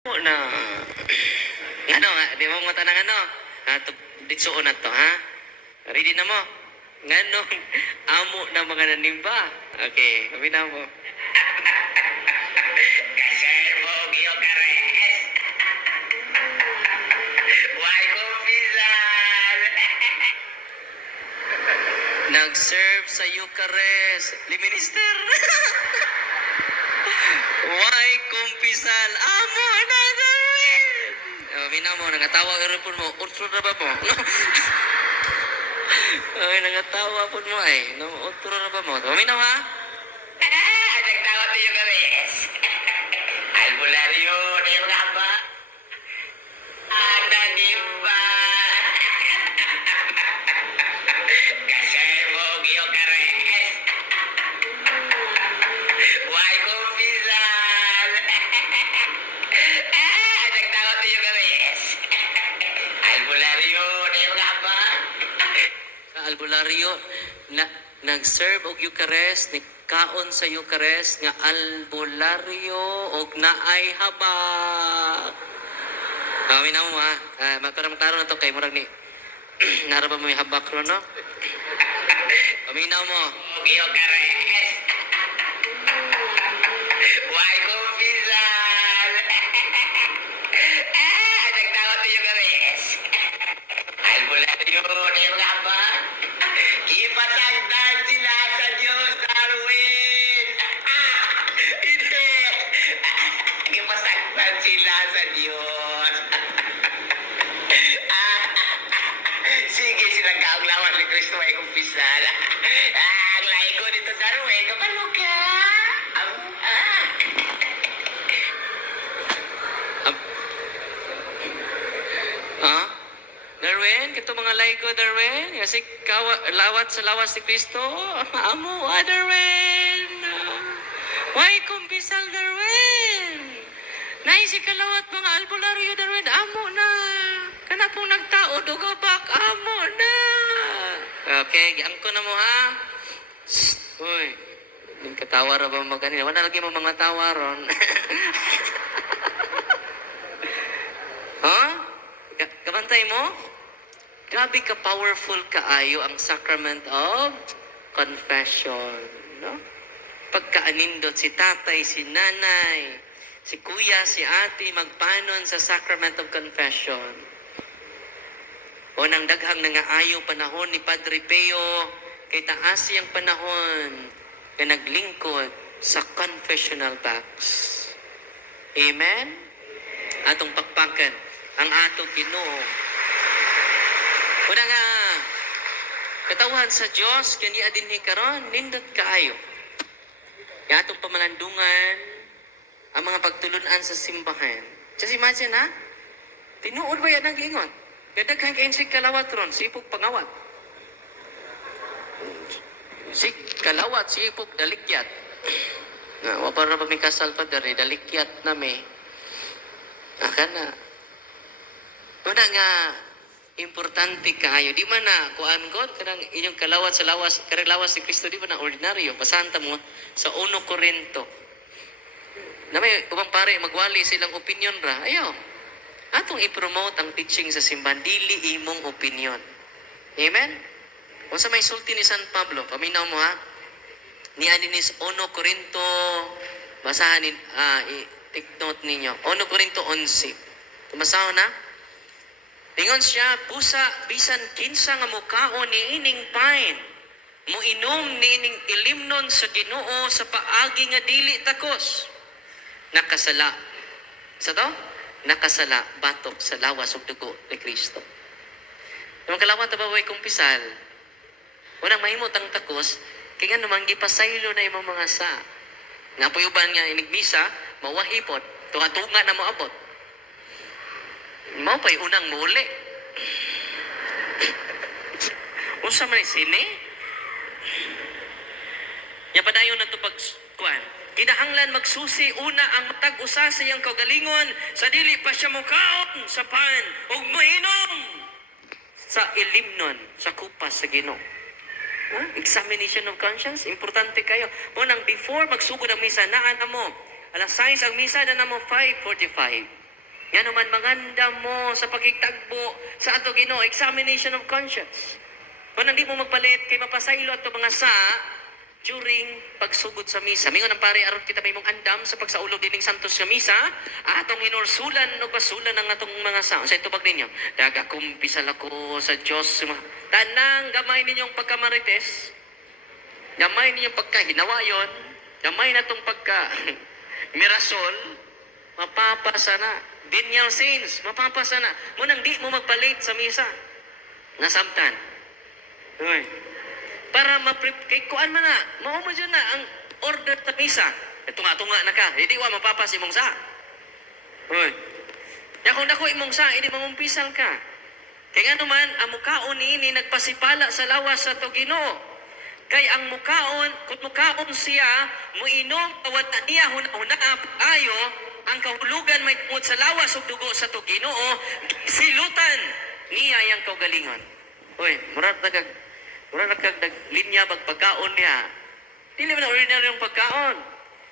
Na ano nga, di mo mo tanang ano? Ditsuon na to, ha? Ready na mo? Nganong amo na mga nanimba. Okay, kami na mo. Kasir mo, Gio Kares. Why kumpisan? Nag-serve sa Eucharist. Minister. Why kumpisal? Amo na gawin! Mina mo, nangatawa ka mo. Utro na ba mo? Ay, nangatawa po mo ay. Utro na ba mo? Mina ha? Nagtawa tayo guys. Albularyo, na yung laba. Nanimba. Kasay mo, Gio Kares. Why kumpisal? Nagtawa tayo guys. Albularyo, na yung laba. Sa albularyo, nag-serve og Eucharist, kaon sa Eucharist nga albularyo og naay habak. Kami na mo ha. Magkaramtaro na to kay murag ni naraba mo yung habak ro no? Kami na mo. Eucharist. Why kumpisal? Nagtawa to Eucharist. Albularyo na yung habak. Ipasagdan sila sa Diyos, Darwin! Hindi! Ipasagdan sila sa Diyos. Sige, silang kauglawan ni Kristo ay kumpisal. Ang lahi ko dito, Darwin. Kapalo ka? Ha? Darwin, kito mga laigo, Darwin. Kasi lawat sa lawas ni Kristo. Amo, Darwin. Why kumpisal, Darwin? Naisi kalawat mga albularyo, Darwin. Amo na. Kana pong nagtao, dugabak. Amo na. Okay, giangko na mo, ha? Uy, yung katawar ba mo kanina? Wala lagi mo mga tawaron. Ha? Kabantay mo? Grabe ka powerful kaayo ang sacrament of confession, no? Pagkaanindot si tatay, si nanay, si kuya, si ate magpanon sa sacrament of confession. O nang daghang nangaayo panahon ni Padre Pio, kay taas siyang panahon na naglingkod sa confessional box. Amen? Atong pakpakan ang atong Ginoo. Una nga, katawan sa Diyos, kanya din karon nindot kaayo. Yung atong pamalandungan, ang mga pagtulunan sa simbahan. Just imagine ha, tinuod ba yan ang gingon? Kadaghan kayo si kalawat ron, sipog pangawat. Si kalawat, sipog dalikyat. Wapa na pa may kasalpadar, dalikyat na may. Akana. Una nga, importante kayo. Di man na, kuan ko, kanang inyong kalawat sa lawas, karang lawas ni Kristo, di ba na ordinaryo? Pasanta mo sa 1 Corinto. Na may ubang pare, magwali silang opinion ra. Ayaw. Atong i-promote ang teaching sa simbahan, dili imong opinion. Amen? Kung sa may sulti ni San Pablo, paminaw mo ha, ni Aninis 1 Corinto, basahan, take note ninyo, 1 Corinto 11. Tumasaw na? Ingon siya, pusa, bisan kinsa nga mukaon ni ining pain, muinom ni ining ilimnon sa Ginoo sa paagi nga dili takos. Nakasala. Sa to? Nakasala, batok sa lawas ug dugo ni Kristo. Yung kalawat na baway kumpisal, unang mahimot ang takos, kaya nga naman gipasaylo na imong mga sa. Nga po uban nga inigmisa, mawahipot, tunga na moabot. Mao pa'y unang muli. Unsa man sini? Ya padayon na ito pagkuhan. Kinahanglan magsusi una ang matag usa sa iyang kaugalingon sa dili pa siya mukaon sa pan ug mainom sa ilimnon sa kupas sa Ginoo. Examination of conscience, importante kayo. Unang before magsugod ang misa, naan na mo. Alas 6 ang misa na mo 5:45. Nga naman manganda mo sa pagkitagbo sa ato Ginoo, examination of conscience. Kung hindi mo magpalit kay mapasaylo ato mga sa during pagsugod sa misa. Mingon ang pare aron kita may mong andam sa pagsaulog dining santos sa misa, atong hinursulan o basulan ng atong mga sa. Sa itubag ninyo, dagakumpisal ako sa Diyos. Tanang gamay ninyong pagkamarites, gamay ninyong pagkahinawayon, gamay na itong pagka mirasol, mapapasa na. Venial sins, mapapasa na. Munang di mo magpalit sa misa. Nasamtan. Uy. Para kay kuan man na, mao mo dyan na ang order sa misa. Tunga-tunga na ka, hindi wa mapapas imong sa. Uy. Ya kung dako imong sa, hindi mamumpisal ka. Kaya nga naman, ang mukaon ni nagpasipala sa lawas sa to Ginoo. Kay ang mukaon, kung mukaon siya, muinom, tawad na niya, huna-huna, ayo, ang kahulugan may tungod sa lawas ug dugo sa to Ginoo, silutan niya yang kaugalingon. Uy, murag naglinya bag pagkaon niya. Dili man ordinary yung pagkaon.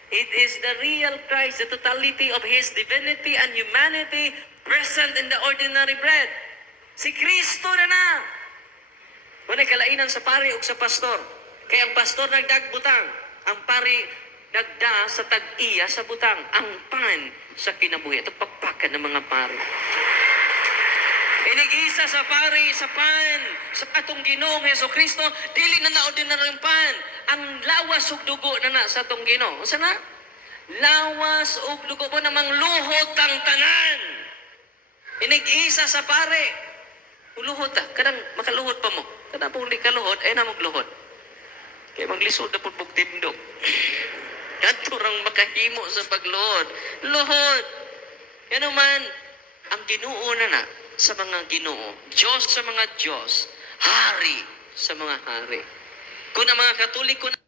It is the real Christ, the totality of His divinity and humanity present in the ordinary bread. Si Kristo na. Wala kalainan sa pari ug sa pastor. Kaya ang pastor nagdagbutang, ang pari nagda sa tag-iya sa butang, ang pan sa kinabuhi. Ito pagpakan ng mga pari. Inig-isa sa pari, sa pan, sa atong Ginoong Hesus Kristo, dili na ordinary yung pan. Ang lawas ug dugo na sa atong Ginoo. Unsa na? Lawas ug dugo po namang luhot ang tanan. Inig-isa sa pare. Uluhot ta, kadang makaluhot pa mo. Kadang po hindi kaluhot, ay na magluhot. Kaya maglisod na po tindog. Katurang makahimo sa pagluhod. Luhod. Yan naman, ang Ginoo na sa mga Ginoo, Diyos sa mga Diyos, Hari sa mga hari. Kung ang mga Katoliko na